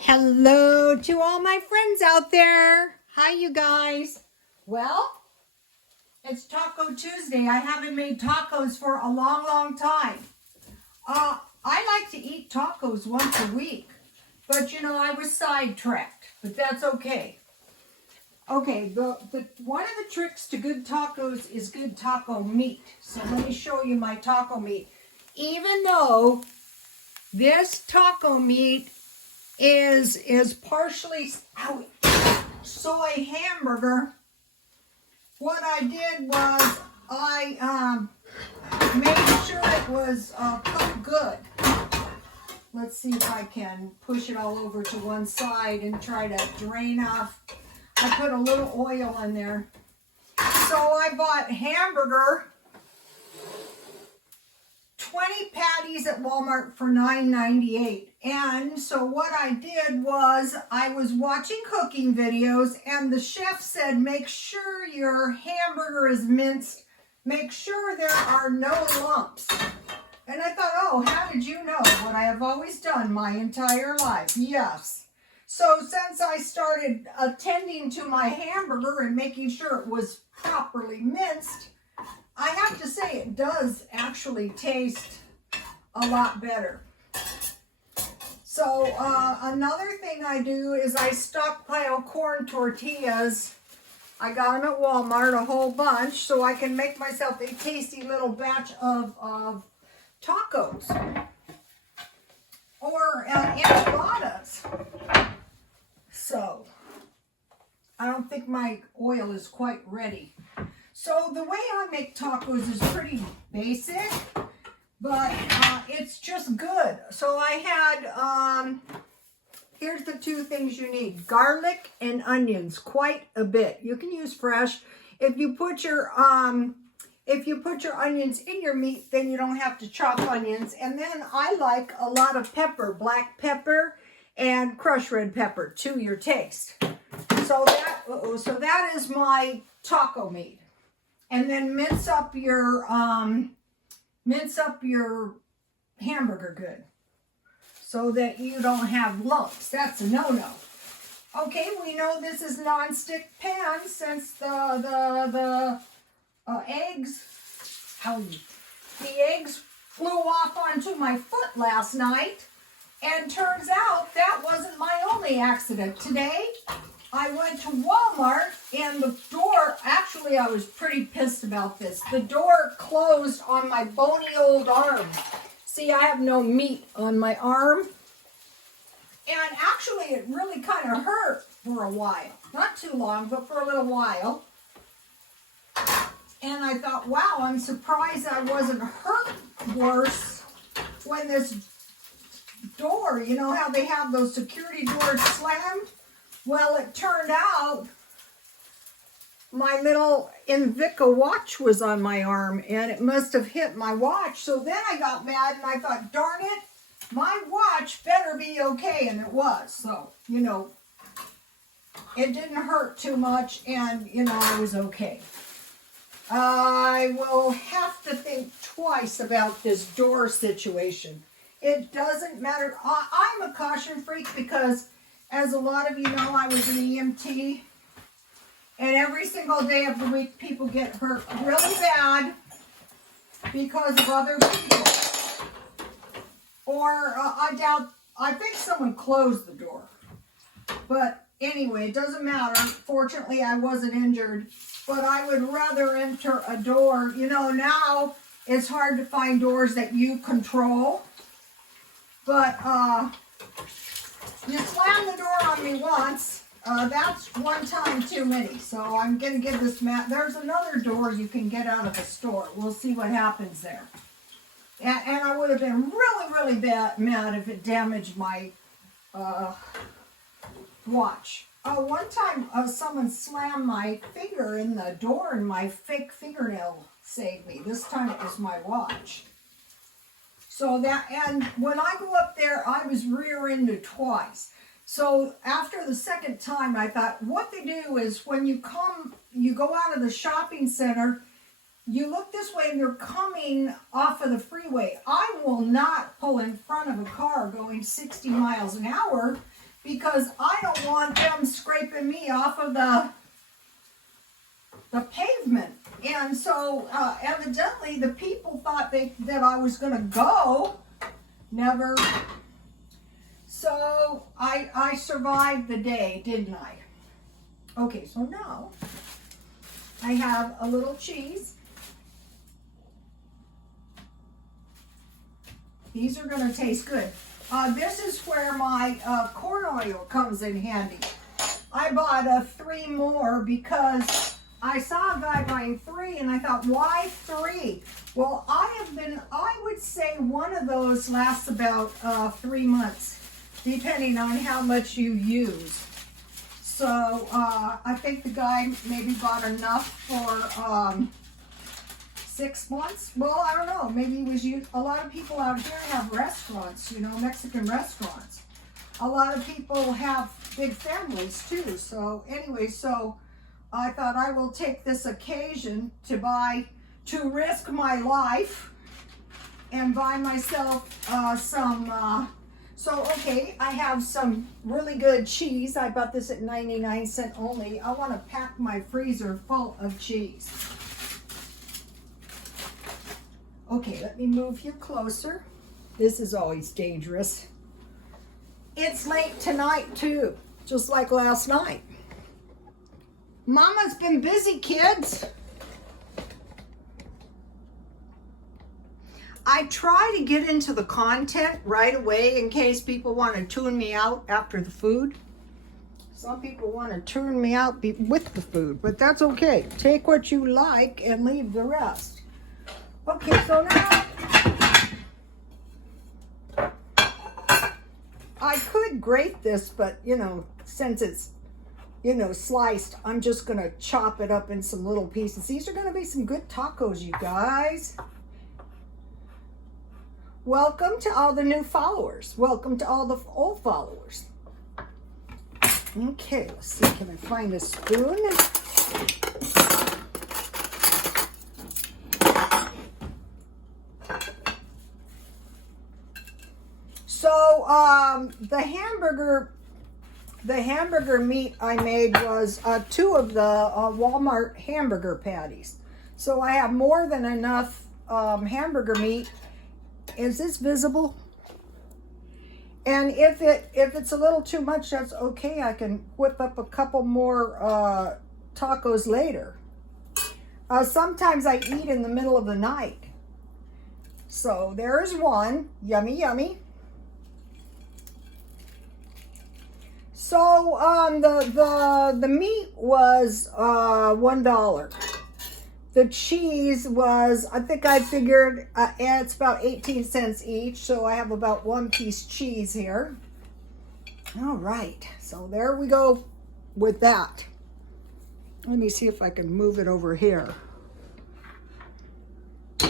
Hello to all my friends out there. Hi, you guys. Well, it's Taco Tuesday. I haven't made tacos for a long, long time. I like to eat tacos once a week, but you know, I was sidetracked, but that's okay. Okay, one of the tricks to good tacos is good taco meat. So let me show you my taco meat. Even though this taco meat is partially soy hamburger, what I did was I made sure it was cooked good. Let's see if I can push it all over to one side and try to drain off. I put a little oil in there. So I bought hamburger, 20 patties at Walmart for $9.98. And so what I did was I was watching cooking videos and the chef said, make sure your hamburger is minced. Make sure there are no lumps. And I thought, oh, how did you know what I have always done my entire life? Yes. So since I started attending to my hamburger and making sure it was properly minced, I have to say it does actually taste a lot better. So another thing I do is I stockpile corn tortillas. I got them at Walmart, a whole bunch, so I can make myself a tasty little batch of tacos or enchiladas. So I don't think my oil is quite ready. So the way I make tacos is pretty basic, but it's just good. So I had, here's the two things you need. Garlic and onions, quite a bit. You can use fresh. If you put your onions in your meat, then you don't have to chop onions. And then I like a lot of pepper, black pepper and crushed red pepper to your taste. So that is my taco meat. And then mince up your hamburger good so that you don't have lumps. That's a no-no. Okay, we know this is non-stick pan since the eggs flew off onto my foot last night. And turns out that wasn't my only accident. Today, I went to Walmart and the door, actually I was pretty pissed about this. The door closed on my bony old arm. See, I have no meat on my arm. And actually it really kind of hurt for a while. Not too long, but for a little while. And I thought, wow, I'm surprised I wasn't hurt worse when this door, you know how they have those security doors slammed? Well, it turned out my little Invicta watch was on my arm and it must have hit my watch. So then I got mad and I thought, darn it, my watch better be okay. And it was. So, you know, it didn't hurt too much and, you know, I was okay. I will have to think twice about this door situation. It doesn't matter. I'm a caution freak because, as a lot of you know, I was an EMT. And every single day of the week, people get hurt really bad because of other people. Or I think someone closed the door. But anyway, it doesn't matter. Fortunately, I wasn't injured. But I would rather enter a door. You know, now it's hard to find doors that you control. But you slammed the door on me once. That's one time too many. So I'm going to give this mat. There's another door you can get out of the store. We'll see what happens there. And I would have been really, really mad if it damaged my watch. One time someone slammed my finger in the door and my fake fingernail saved me. This time it was my watch. So and when I go up there, I was rear-ended twice. So after the second time, I thought, what they do is when you go out of the shopping center, you look this way and you're coming off of the freeway. I will not pull in front of a car going 60 miles an hour because I don't want them scraping me off of the pavement. And so evidently the people thought that I was going to go. Never. So I survived the day, didn't I? Okay, so now I have a little cheese. These are going to taste good. This is where my corn oil comes in handy. I bought 3 more because I saw a guy buying 3 and I thought, why 3? Well, I would say one of those lasts about 3 months, depending on how much you use. So I think the guy maybe bought enough for 6 months. Well, I don't know. Maybe he was used. A lot of people out here have restaurants, you know, Mexican restaurants. A lot of people have big families too. So anyway, so I thought I will take this occasion to risk my life and buy myself some. So okay, I have some really good cheese. I bought this at 99 cents only. I want to pack my freezer full of cheese. Okay, let me move you closer. This is always dangerous. It's late tonight too, just like last night. Mama's been busy, kids. I try to get into the content right away in case people want to tune me out after the food. Some people want to tune me out with the food, but that's okay. Take what you like and leave the rest. Okay, so now I could grate this, but you know, since it's, you know, sliced, I'm just going to chop it up in some little pieces. These are going to be some good tacos, you guys. Welcome to all the new followers. Welcome to all the old followers. Okay, let's see. Can I find a spoon? So the hamburger meat I made was 2 of the Walmart hamburger patties. So I have more than enough hamburger meat. Is this visible? And if it's a little too much, that's okay. I can whip up a couple more tacos later. Sometimes I eat in the middle of the night. So there's one. Yummy, yummy. So the meat was $1. The cheese was, I think I figured, it's about 18 cents each. So I have about 1 piece cheese here. All right, so there we go with that. Let me see if I can move it over here.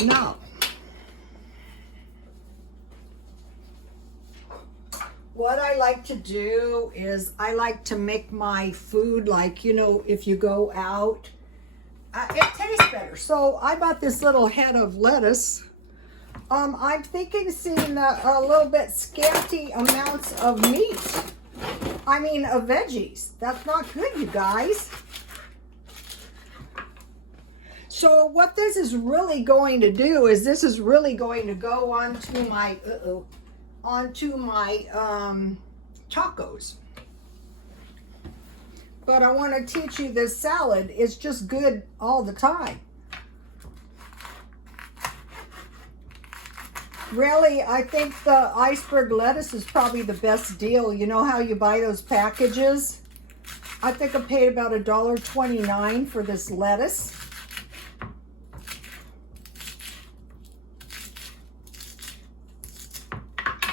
Now, what I like to do is I like to make my food like, you know, if you go out, it tastes better. So I bought this little head of lettuce. I'm thinking seeing a little bit scanty amounts of meat. I mean, of veggies. That's not good, you guys. So what this is really going to do is this is really going to go onto my tacos. But I want to teach you this salad is just good all the time. Really, I think the iceberg lettuce is probably the best deal. You know how you buy those packages? I think I paid about $1.29 for this lettuce.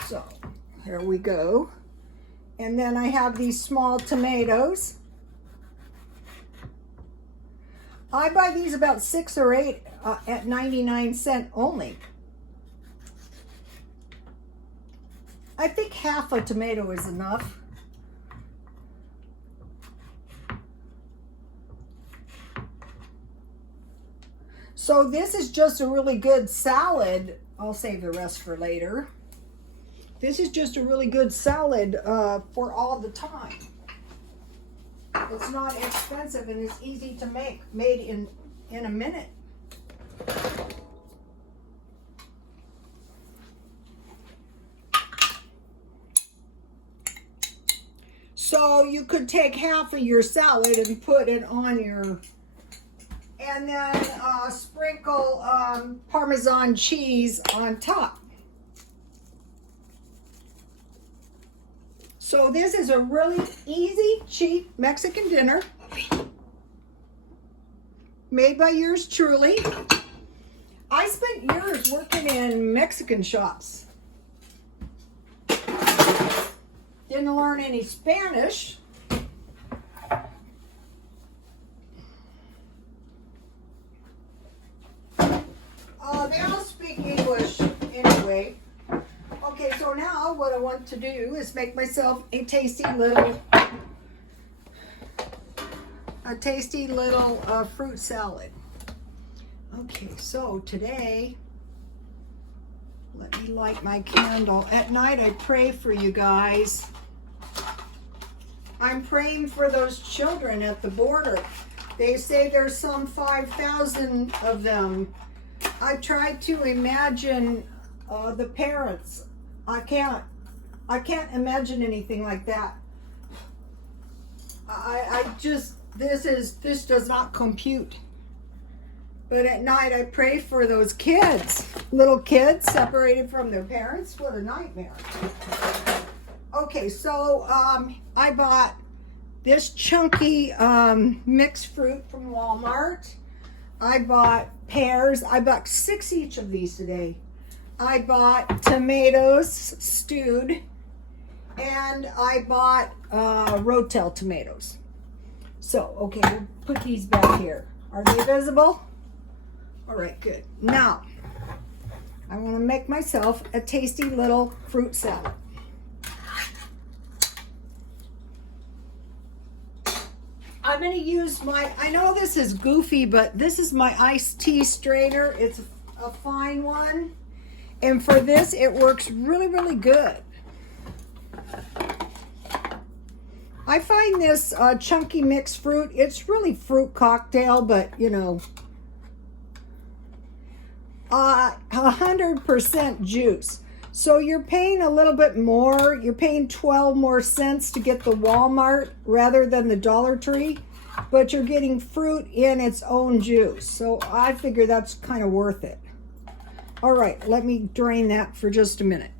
So, here we go. And then I have these small tomatoes. I buy these about 6 or 8 at 99 cents only. I think half a tomato is enough. So this is just a really good salad. I'll save the rest for later. This is just a really good salad for all the time. It's not expensive and it's easy to make, made in a minute. So you could take half of your salad and put it on your, and then sprinkle Parmesan cheese on top. So this is a really easy, cheap Mexican dinner made by yours truly. I spent years working in Mexican shops. Didn't learn any Spanish. They all speak English anyway. Okay, so now what I want to do is make myself a tasty little fruit salad. Okay, so today, let me light my candle. At night I pray for you guys. I'm praying for those children at the border. They say there's some 5,000 of them. I try to imagine the parents. I can't imagine anything like that. This does not compute. But at night I pray for those kids, little kids separated from their parents. What a nightmare. Okay, so I bought this chunky mixed fruit from Walmart. I bought pears. I bought 6 each of these today. I bought tomatoes stewed, and I bought Rotel tomatoes. So, okay, we'll put these back here. Are they visible? All right, good. Now, I want to make myself a tasty little fruit salad. I'm going to use I know this is goofy, but this is my iced tea strainer. It's a fine one. And for this, it works really, really good. I find this chunky mixed fruit, it's really fruit cocktail, but you know, 100% juice. So you're paying a little bit more. You're paying 12 more cents to get the Walmart rather than the Dollar Tree, but you're getting fruit in its own juice. So I figure that's kind of worth it. All right, let me drain that for just a minute.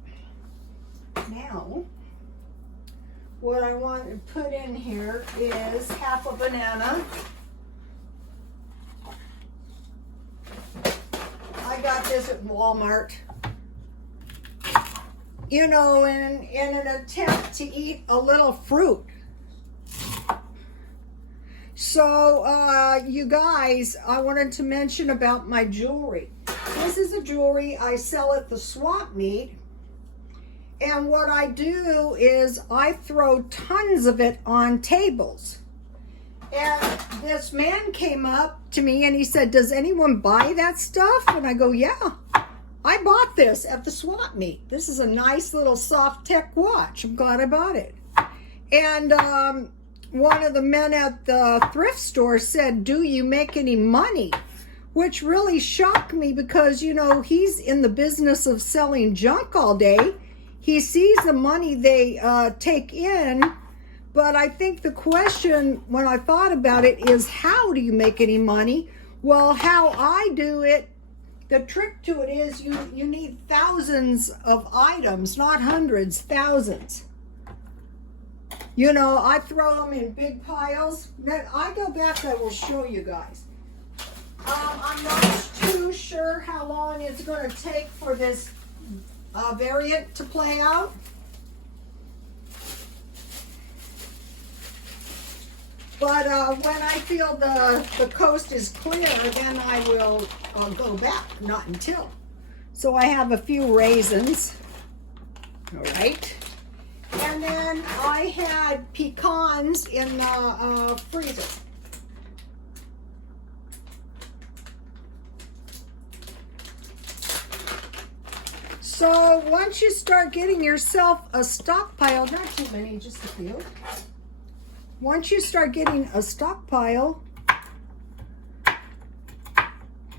Now, what I want to put in here is half a banana. I got this at Walmart. You know, in an attempt to eat a little fruit. So, you guys, I wanted to mention about my jewelry. This is a jewelry I sell at the swap meet. And what I do is I throw tons of it on tables. And this man came up to me and he said, "Does anyone buy that stuff?" And I go, "Yeah, I bought this at the swap meet. This is a nice little soft tech watch. I'm glad I bought it." And one of the men at the thrift store said, "Do you make any money?" Which really shocked me because, you know, he's in the business of selling junk all day. He sees the money they take in, but I think the question, when I thought about it, is how do you make any money? Well, how I do it, the trick to it is you need thousands of items, not hundreds, thousands. You know, I throw them in big piles. Then I go back, I will show you guys. I'm not too sure how long it's going to take for this variant to play out. But when I feel the coast is clear, then I will go back, not until. So I have a few raisins, all right. And then I had pecans in the freezer. So So once you start getting yourself a stockpile, not too many, just a few. Once you start getting a stockpile,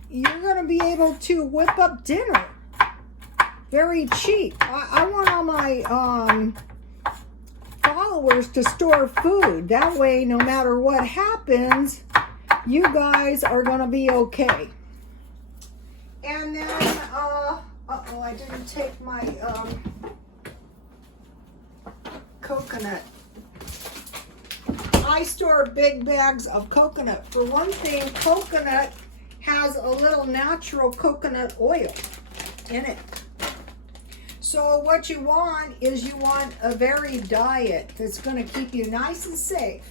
you're going to be able to whip up dinner very cheap. I want all my followers to store food. That way, no matter what happens, you guys are going to be okay. And then, uh-oh, I didn't take my coconut. I store big bags of coconut. For one thing, coconut has a little natural coconut oil in it. So what you want is you want a varied diet that's going to keep you nice and safe.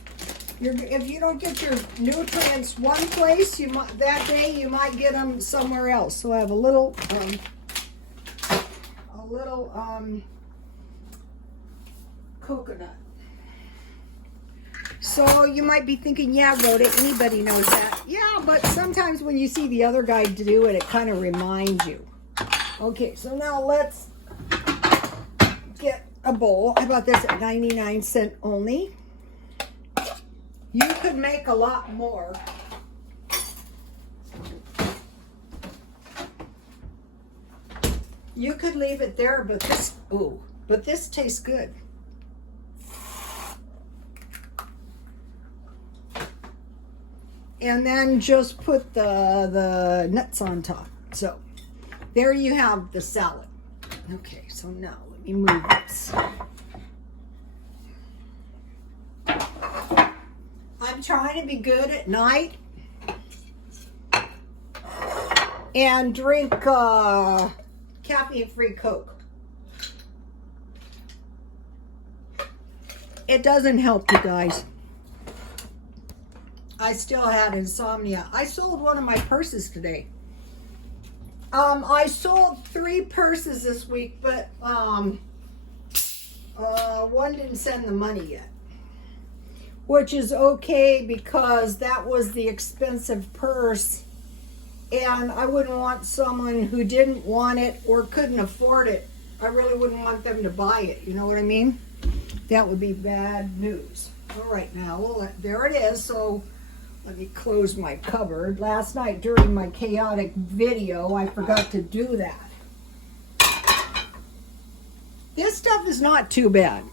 If you don't get your nutrients one place, that day you might get them somewhere else. So I have a little coconut. So you might be thinking, yeah, Rhoda, anybody knows that. Yeah, but sometimes when you see the other guy do it, it kind of reminds you. Okay, so now let's get a bowl. I bought this at 99 cents only. You could make a lot more. You could leave it there, but this tastes good. And then just put the nuts on top. So there you have the salad. Okay, so now let me move this. I'm trying to be good at night and drink caffeine-free Coke. It doesn't help, you guys. I still had insomnia. I sold one of my purses today. I sold 3 purses this week, but one didn't send the money yet. Which is okay because that was the expensive purse. And I wouldn't want someone who didn't want it or couldn't afford it. I really wouldn't want them to buy it. You know what I mean? That would be bad news. All right, now, well, there it is. So let me close my cupboard. Last night during my chaotic video, I forgot to do that. This stuff is not too bad.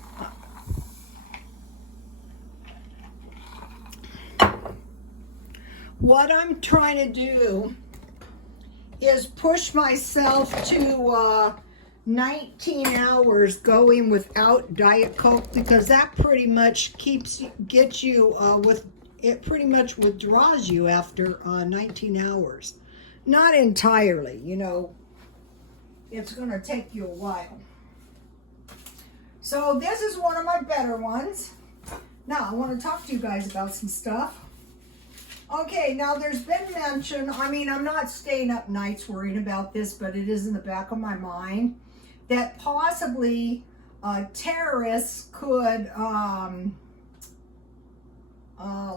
What I'm trying to do is push myself to 19 hours going without Diet Coke, because that pretty much gets you it pretty much withdraws you after 19 hours. Not entirely, you know. It's going to take you a while. So this is one of my better ones. Now I want to talk to you guys about some stuff. Okay, now there's been mention, I mean, I'm not staying up nights worrying about this, but it is in the back of my mind, that possibly terrorists could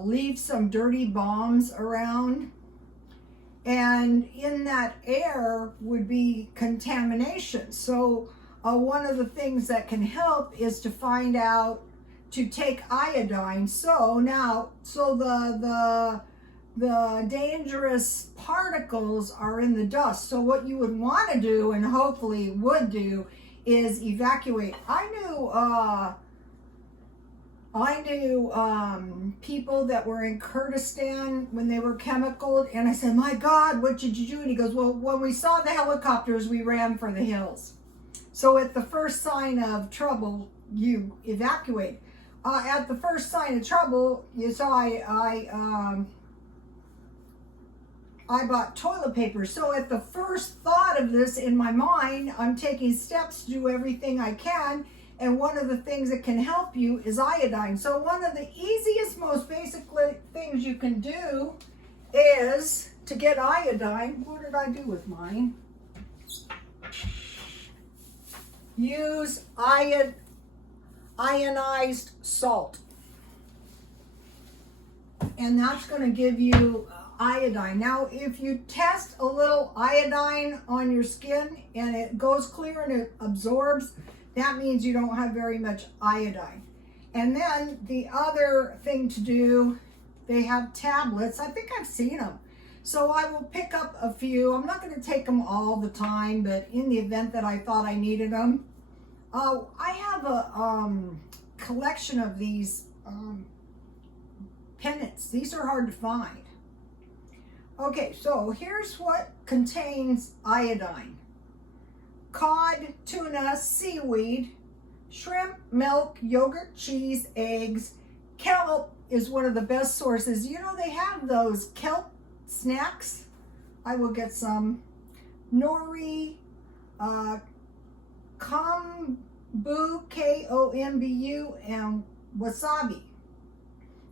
leave some dirty bombs around, and in that air would be contamination. So one of the things that can help is to find out to take iodine. So the dangerous particles are in the dust. So what you would want to do, and hopefully would do, is evacuate. I knew people that were in Kurdistan when they were chemicaled, and I said, my God, what did you do? And he goes, well, when we saw the helicopters, we ran for the hills. So at the first sign of trouble, you evacuate. At the first sign of trouble, you saw I bought toilet paper. So at the first thought of this in my mind, I'm taking steps to do everything I can. And one of the things that can help you is iodine. So one of the easiest, most basic things you can do is to get iodine. What did I do with mine? Use ionized salt. And that's going to give you iodine. Now, if you test a little iodine on your skin and it goes clear and it absorbs, that means you don't have very much iodine. And then the other thing to do, they have tablets. I think I've seen them. So I will pick up a few. I'm not going to take them all the time, but in the event that I thought I needed them. I have a collection of these pennants. These are hard to find. Okay, so here's what contains iodine. Cod, tuna, seaweed, shrimp, milk, yogurt, cheese, eggs. Kelp is one of the best sources. You know, they have those kelp snacks. I will get some. Nori, kombu, K-O-M-B-U, and wasabi.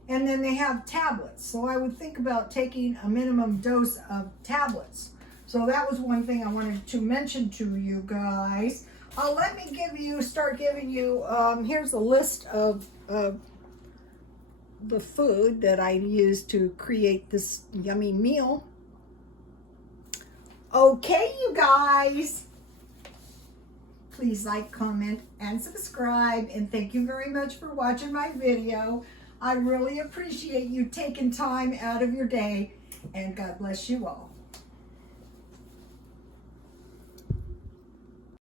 And then they have tablets. So I would think about taking a minimum dose of tablets. So that was one thing I wanted to mention to you guys. Let me start giving you, here's a list of the food that I used to create this yummy meal. Okay, you guys. Please like, comment, and subscribe. And thank you very much for watching my video. I really appreciate you taking time out of your day. And God bless you all.